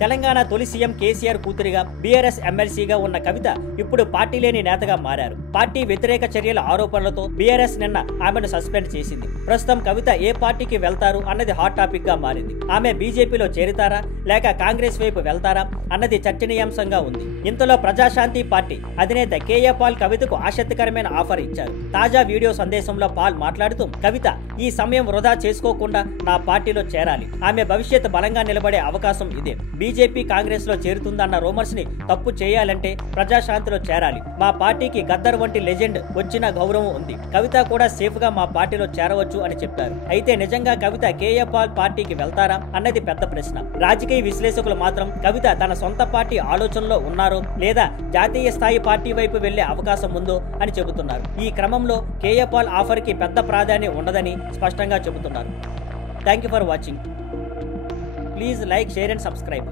తెలంగాణ తొలి CM KCR కూతురిగా BRS ఎమ్మెల్సీగా ఉన్న కవిత ఇప్పుడు పార్టీ లేని నేతగా మారారు. పార్టీ వ్యతిరేక చర్యల ఆరోపణలతో బీఆర్ఎస్ నిన్న ఆమెను సస్పెండ్ చేసింది. ప్రస్తుతం కవిత ఏ పార్టీకి వెళ్తారు అన్నది హాట్ టాపిక్ గా మారింది. ఆమె బీజేపీలో చేరుతారా లేక కాంగ్రెస్ వైపు వెళ్తారా అన్నది చర్చనీయాంశంగా ఉంది. ఇంతలో ప్రజాశాంతి పార్టీ అధినేత కేఏ పాల్ కవితకు ఆసక్తికరమైన ఆఫర్ ఇచ్చారు. తాజా వీడియో సందేశంలో పాల్ మాట్లాడుతూ, కవిత ఈ సమయం వృధా చేసుకోకుండా నా పార్టీలో చేరాలి. ఆమె భవిష్యత్ బలంగా నిలబడే అవకాశం ఇదే. బీజేపీ కాంగ్రెస్ లో చేరుతుందన్న రూమర్స్ ని తప్పు చేయాలంటే ప్రజాశాంతిలో చేరాలి. మా పార్టీకి గద్దర్ వంటి లెజెండ్ వచ్చిన గౌరవం ఉంది. కవిత కూడా సేఫ్ గా మా పార్టీలో చేరవచ్చు అని చెప్పారు. అయితే నిజంగా కవిత కేఏ పాల్ పార్టీకి వెళ్తారా అన్నది పెద్ద ప్రశ్న. రాజకీయ విశ్లేషకులు మాత్రం కవిత తన సొంత పార్టీ ఆలోచనలో ఉన్నారో లేదా జాతీయ స్థాయి పార్టీ వైపు వెళ్లే అవకాశం ఉందో అని చెబుతున్నారు. ఈ క్రమంలో కేఏ పాల్ ఆఫర్ కి పెద్ద ప్రాధాన్యం ఉండదని స్పష్టంగా చెబుతున్నారు. Thank you for watching. Please like, share and subscribe.